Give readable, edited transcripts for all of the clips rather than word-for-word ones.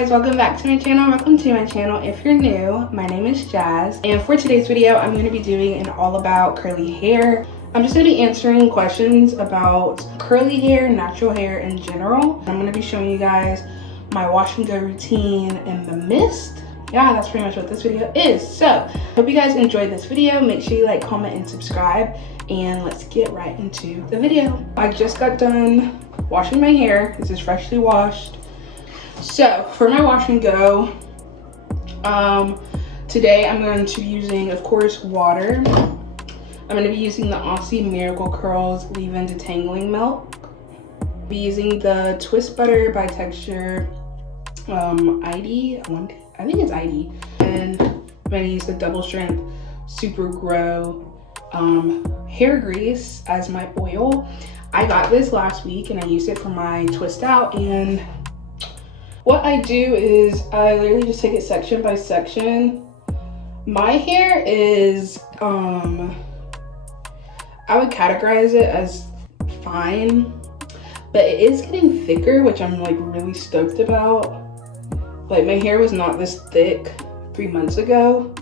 guys, welcome back to my channel. Welcome to my channel. If you're new, my name is Jazz, and for today's video I'm going to be doing an all about curly hair. I'm just going to be answering questions about curly hair, natural hair in general. I'm going to be showing you guys my wash and go routine and the mist. Yeah, that's pretty much what this video is. So hope you guys enjoyed this video. Make sure you like, comment, and subscribe, and let's get right into the video. I just got done washing my hair. This is freshly washed. So for my wash and go, today I'm going to be using, of course, water. I'm going to be using the Aussie Miracle Curls Leave-In Detangling Milk. I'll be using the Twist Butter by Texture ID. I think it's ID. And I'm going to use the Double Strength Super Grow hair grease as my oil. I got this last week and I used it for my twist out, and what I do is I literally just take it section by section. My hair is, I would categorize it as fine, but it is getting thicker, which I'm like really stoked about. Like, my hair was not this thick 3 months ago,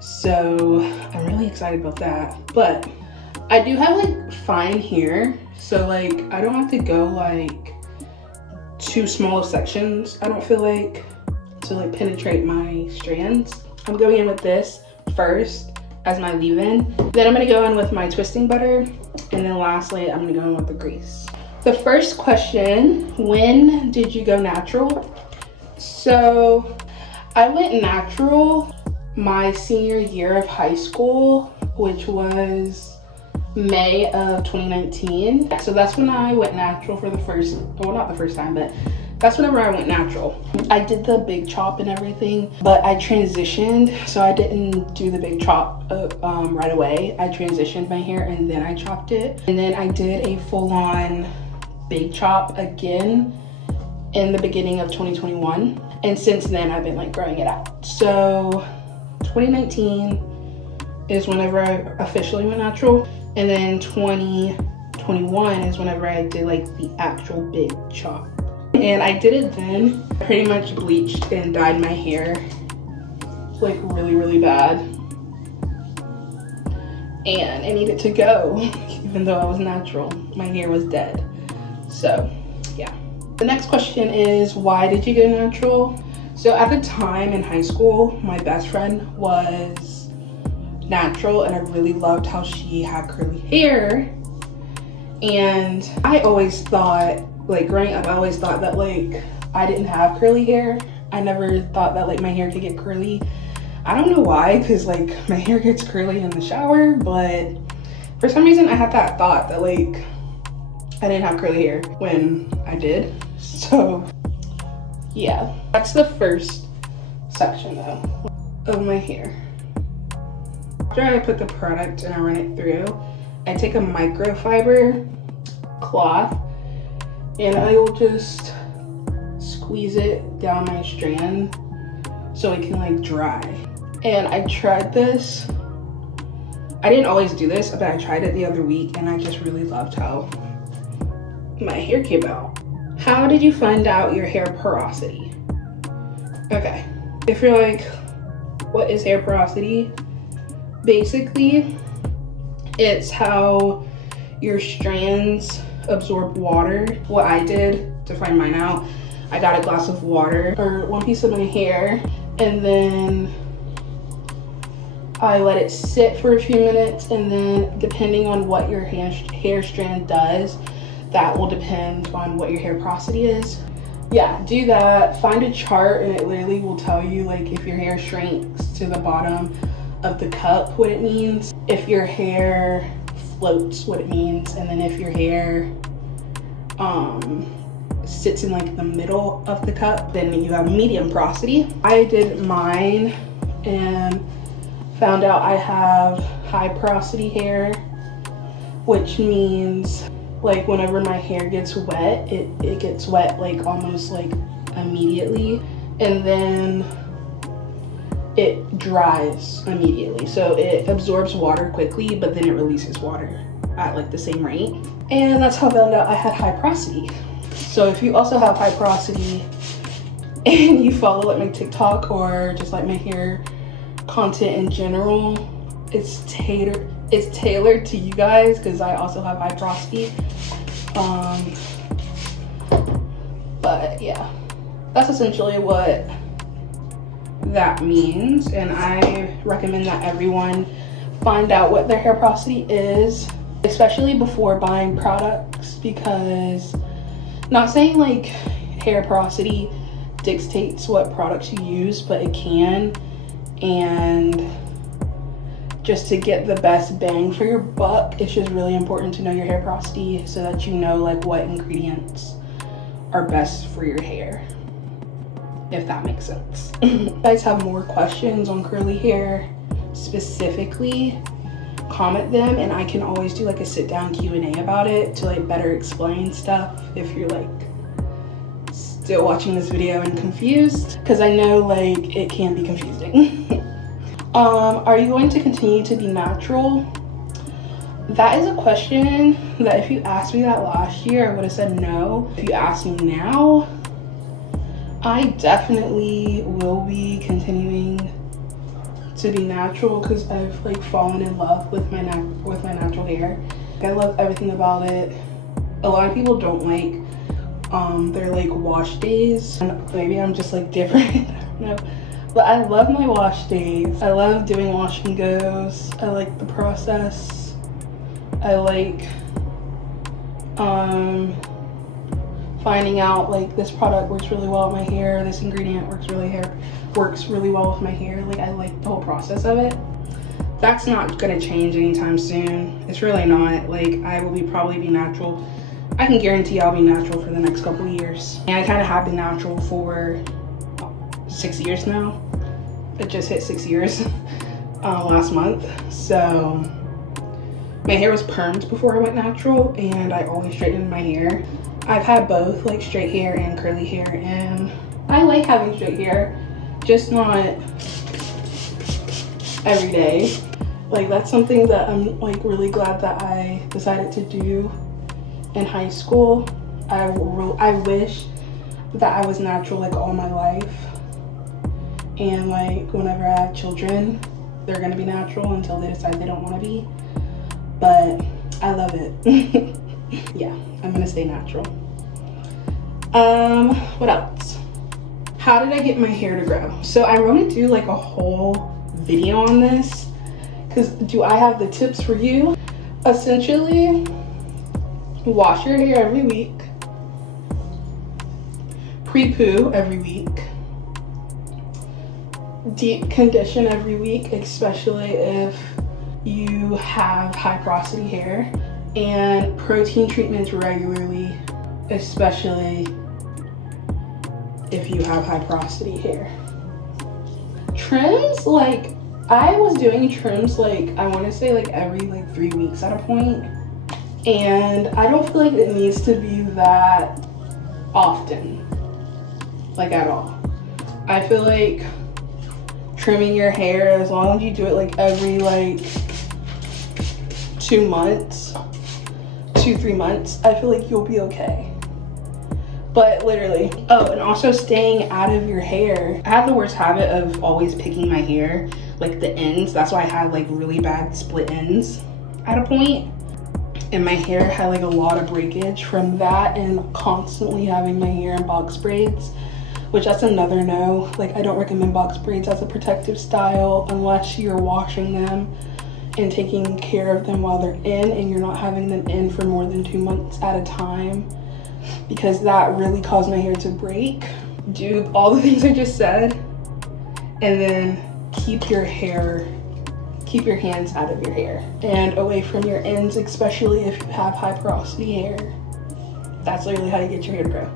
so I'm really excited about that. But I do have like fine hair, so like I don't have to go like too small of sections, I don't feel like, to like penetrate my strands. I'm going in with this first as my leave-in, then I'm going to go in with my twisting butter, and then lastly I'm going to go in with the grease. The first question: when did you go natural? So I went natural my senior year of high school, which was May of 2019. So that's when I went natural for the first, well, not the first time, but that's whenever I went natural. I did the big chop and everything, but I transitioned, so I didn't do the big chop right away. I transitioned my hair and then I chopped it, and then I did a full-on big chop again in the beginning of 2021, and since then I've been like growing it out. So 2019 is whenever I officially went natural, and then 2021 is whenever I did like the actual big chop. And I did it then. I pretty much bleached and dyed my hair like really bad, and it needed to go. Even though I was natural, my hair was dead. So yeah. The next question is, why did you go natural? So at the time in high school, my best friend was natural, and I really loved how she had curly hair. And I always thought, like growing up, I always thought that like I didn't have curly hair. I never thought that like my hair could get curly. I don't know why, because like my hair gets curly in the shower, but for some reason I had that thought that like I didn't have curly hair when I did. So yeah, that's the first section though of my hair. After I put the product and I run it through, I take a microfiber cloth and I will just squeeze it down my strand so it can like dry. And I tried this. I didn't always do this, but I tried it the other week and I just really loved how my hair came out. How did you find out your hair porosity? Okay, if you're like, what is hair porosity? Basically, it's how your strands absorb water. What I did to find mine out, I got a glass of water or one piece of my hair, and then I let it sit for a few minutes, and then depending on what your hair strand does, that will depend on what your hair porosity is. Yeah, do that. Find a chart and it literally will tell you like if your hair shrinks to the bottom of the cup, what it means. If your hair floats, what it means. And then if your hair sits in like the middle of the cup, then you have medium porosity. I did mine and found out I have high porosity hair, which means like whenever my hair gets wet, it gets wet like almost like immediately, and then it dries immediately. So it absorbs water quickly, but then it releases water at like the same rate. And that's how I found out I had high porosity. So if you also have high porosity, and you follow like my TikTok or just like my hair content in general, it's tailored to you guys because I also have high porosity. But yeah, that's essentially what that means, and I recommend that everyone find out what their hair porosity is, especially before buying products, because not saying like hair porosity dictates what products you use, but it can. And just to get the best bang for your buck, it's just really important to know your hair porosity so that you know like what ingredients are best for your hair, if that makes sense. If you guys have more questions on curly hair specifically, comment them, and I can always do like a sit down Q&A about it to like better explain stuff if you're like still watching this video and confused, because I know like it can be confusing. Are you going to continue to be natural? That is a question that if you asked me that last year, I would have said no. If you ask me now, I definitely will be continuing to be natural because I've like fallen in love with my natural hair. I love everything about it. A lot of people don't like their like wash days, and maybe I'm just like different. I don't know. But I love my wash days. I love doing wash and goes. I like the process. I like finding out like this product works really well with my hair, this ingredient works really well with my hair. Like I like the whole process of it. That's not gonna change anytime soon. It's really not. Like I will probably be natural. I can guarantee I'll be natural for the next couple of years. And I kind of have been natural for 6 years now. It just hit 6 years last month. So my hair was permed before I went natural, and I always straightened my hair. I've had both like straight hair and curly hair, and I like having straight hair, just not every day. Like that's something that I'm like really glad that I decided to do in high school. I wish that I was natural like all my life, and like whenever I have children, they're gonna be natural until they decide they don't want to be. But I love it. Yeah, I'm gonna stay natural. What else? How did I get my hair to grow? So I'm gonna do like a whole video on this, because do I have the tips for you? Essentially, wash your hair every week, pre-poo every week, deep condition every week, especially if you have high porosity hair, and protein treatments regularly, especially if you have high porosity hair. Trims, like I was doing trims like I want to say like every like 3 weeks at a point, and I don't feel like it needs to be that often, like at all. I feel like trimming your hair, as long as you do it like every like 2 months, 2-3 months, I feel like you'll be okay. But literally, oh, and also staying out of your hair. I have the worst habit of always picking my hair, like the ends. That's why I had like really bad split ends at a point. And my hair had like a lot of breakage from that, and constantly having my hair in box braids, which that's another no. Like I don't recommend box braids as a protective style unless you're washing them and taking care of them while they're in, and you're not having them in for more than 2 months at a time, because that really caused my hair to break. Do all the things I just said, and then keep your hands out of your hair and away from your ends, especially if you have high porosity hair. That's literally how you get your hair to grow.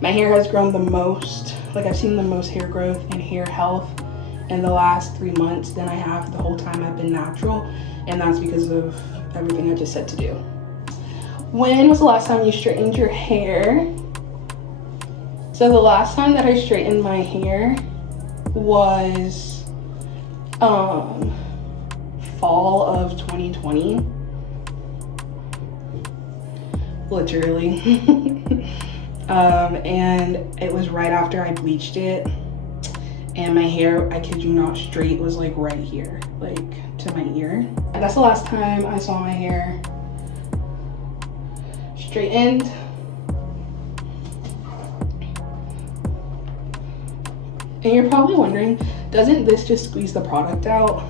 My hair has grown the most, like I've seen the most hair growth and hair health in the last 3 months than I have the whole time I've been natural, and that's because of everything I just said to do. When was the last time you straightened your hair? So the last time that I straightened my hair was fall of 2020. Literally. and it was right after I bleached it, and my hair, I kid you not, straight was like right here, like to my ear. And that's the last time I saw my hair straightened. And you're probably wondering, doesn't this just squeeze the product out?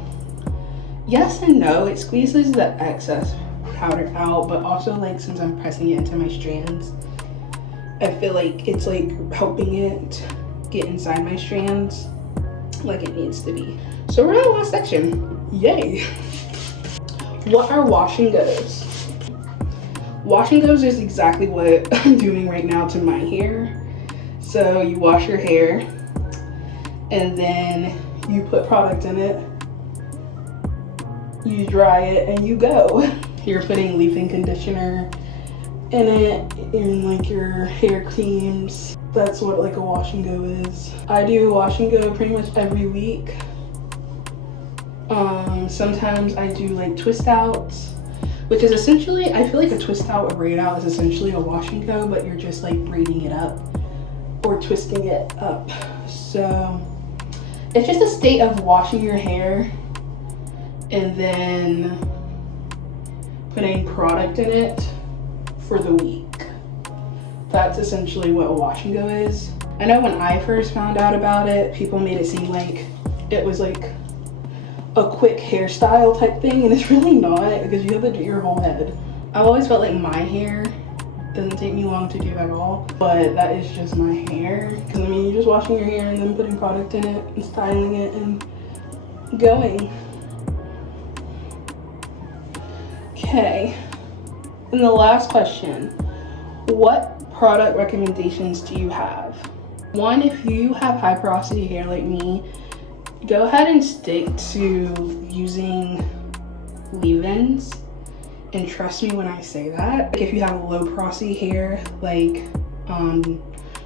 Yes and no, it squeezes the excess powder out, but also like since I'm pressing it into my strands, I feel like it's like helping it get inside my strands like it needs to be. So we're in the last section. Yay! What are wash and goes? Wash and goes is exactly what I'm doing right now to my hair. So you wash your hair and then you put product in it, you dry it, and you go. You're putting leave-in conditioner in it, in like your hair creams. That's what like a wash and go is. I do wash and go pretty much every week. Sometimes I do like twist outs, which is essentially, I feel like a twist out or braid out is essentially a wash and go, but you're just like braiding it up or twisting it up. So it's just a state of washing your hair and then putting product in it for the week. That's essentially what a wash and go is. I know when I first found out about it, people made it seem like it was like a quick hairstyle type thing, and it's really not, because you have to do your whole head. I've always felt like my hair doesn't take me long to do at all, but that is just my hair. Because I mean, you're just washing your hair and then putting product in it and styling it and going. Okay, and the last question, what product recommendations do you have? One, if you have high porosity hair like me, go ahead and stick to using leave-ins. And trust me when I say that. Like if you have low porosity hair, like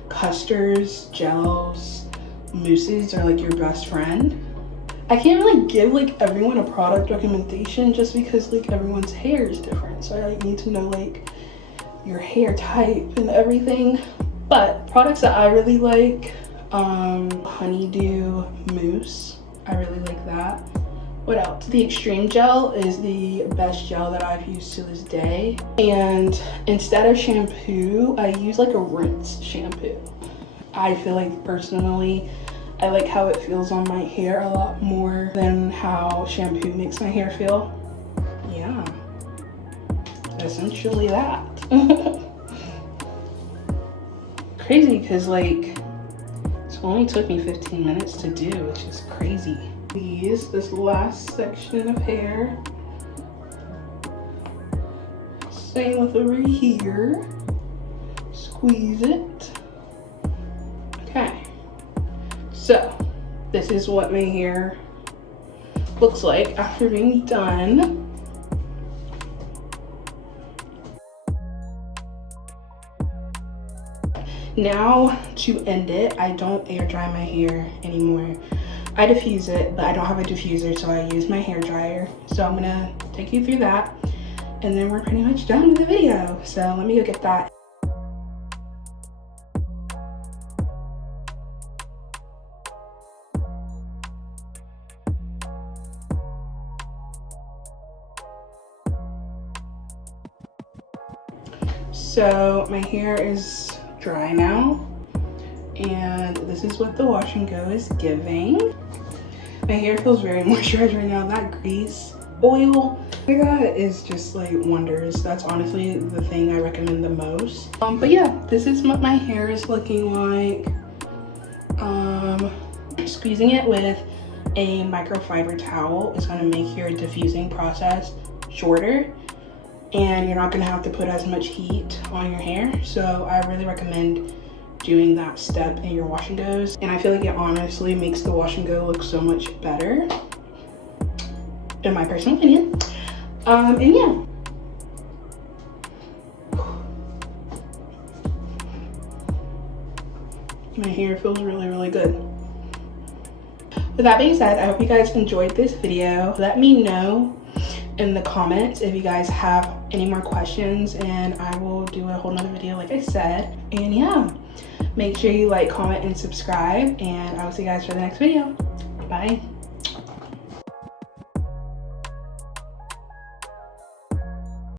custards, gels, mousses are like your best friend. I can't really give like everyone a product recommendation just because like everyone's hair is different. So I like need to know like your hair type and everything. But products that I really like, honeydew mousse, I really like that. What else? The extreme gel is the best gel that I've used to this day. And instead of shampoo, I use like a rinse shampoo. I feel like personally, I like how it feels on my hair a lot more than how shampoo makes my hair feel. Yeah, essentially that. Crazy, because like, it only took me 15 minutes to do, which is crazy. This last section of hair. Same with over here. Squeeze it. Okay. So, this is what my hair looks like after being done. Now, to end it, I don't air dry my hair anymore. I diffuse it, but I don't have a diffuser, so I use my hair dryer. So I'm gonna take you through that, and then we're pretty much done with the video. So let me go get that. So my hair is dry now, and this is what the wash and go is giving. My hair feels very moisturized right now. That grease oil I got is just like wonders. That's honestly the thing I recommend the most. But yeah, this is what my hair is looking like. Squeezing it with a microfiber towel is going to make your diffusing process shorter, and you're not going to have to put as much heat on your hair. So I really recommend doing that step in your wash and goes, and I feel like it honestly makes the wash and go look so much better, in my personal opinion. And yeah, my hair feels really good. With that being said, I hope you guys enjoyed this video. Let me know in the comments if you guys have any more questions, and I will do a whole nother video like I said. And yeah, make sure you like, comment, and subscribe, and I will see you guys for the next video. Bye.